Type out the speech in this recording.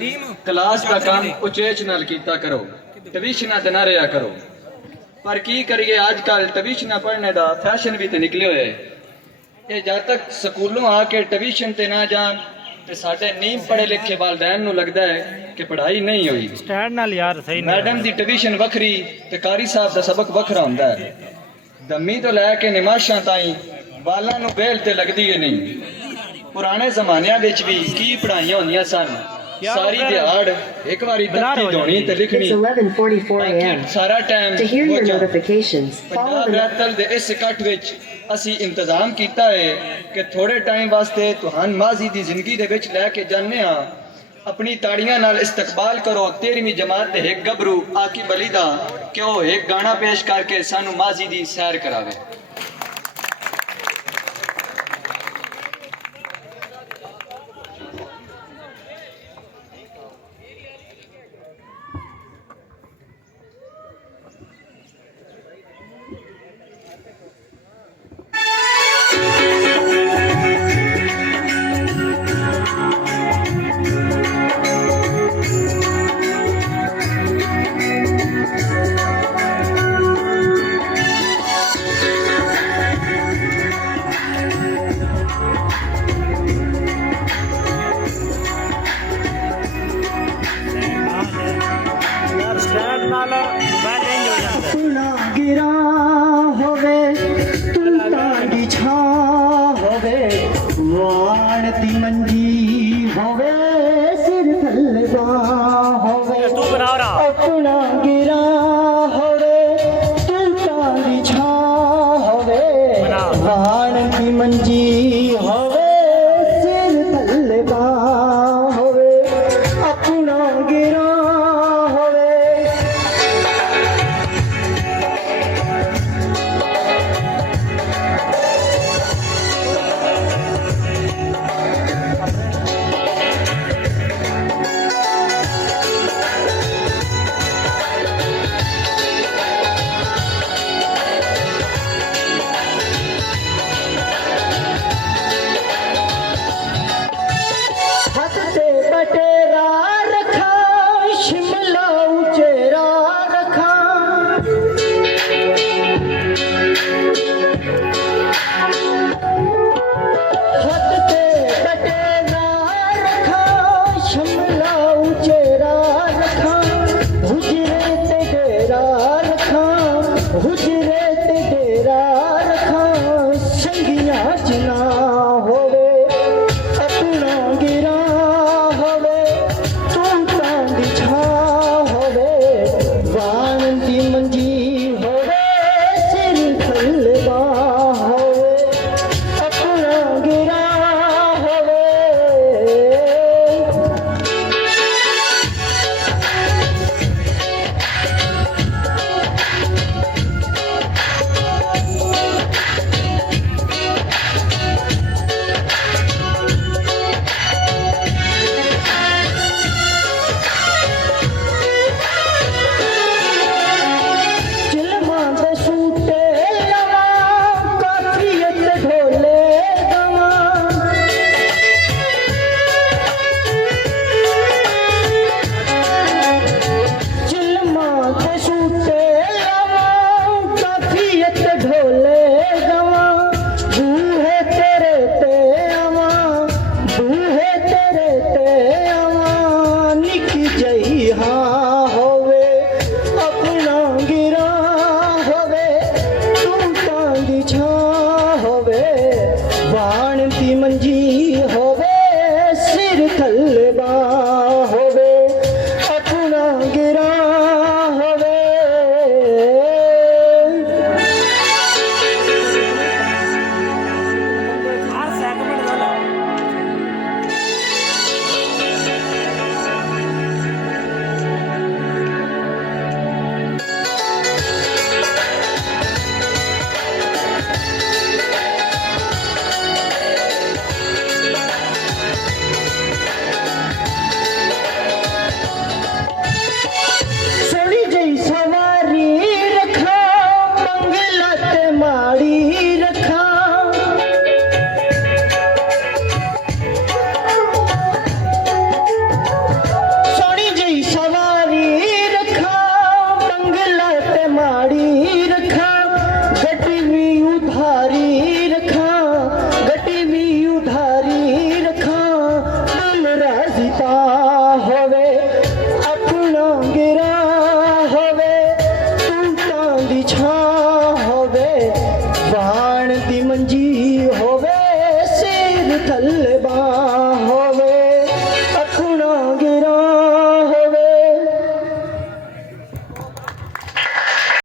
Class का काम उचेच नाल कीता करो, ट्यूशना ते ना रहा करो। पर की करिए आजकल ट्यूशना पढ़ने का फैशन भी तो निकले हुए। ये जब तक स्कूलों आके ट्यूशन ते ना जान ते साडे नीम पढ़े लिखे वालदैन नूं लगदा है कि पढ़ाई नहीं हुई। स्टैंड नाल यार सही मैडम दी ट्यूशन वखरी ते कारी साहब दा सबक वखरा हुंदा है। दमी तो लैके निमाशां ताईं बालां नूं बेल ते लगदी है नहीं। पुराने जमानियां विच भी की पढ़ाइयां होंदियां सन। सारी दिहाड़ एक बारी तख्ती धोनी ते लिखनी। It's 11:44 a.m. सारा time To hear your notifications, follow Punjab the रैतल दे इस इकट्ठ विच असी इंतजाम कीता है कि थोड़े टाइम वास्ते तुहान माजी दी जिंदगी दे विच लैके जाने आ। अपनी ताड़ियां नाल इस्तकबाल करो 13वीं जमात दे एक गबरू आकी बली दा कि ओह एक गाना पेश करके सानू माजी दी सैर करावे। स्टैंड नाल बैलेंस हो जाता है। अपना गिरा होवे तुलताड़ी छा होवे वाणती मंजी होवे सिर थलवा होवे। तू बना रहा अपना गिरा होवे तुलताड़ी छा होवे वाणती मंजी होवे सिर थलवा होवे। अपना गिरा बटेरा रखा शिमला उचेरा रखा। हद ते बटेरा रखा शिमला उचेरा रखा। हुजरे ते डेरा रखा हुजरे ते डेरा रखा। संगिया जना होवे अपना गिरा मंजी होवे सिर थलवा होवे। अपना गिरा होवे वाणती मंजी होवे सिर थलवा होवे। अपना गिरा होवे हर सेगमेंट वाला ਥੱਲੇ ਬਾਂਹ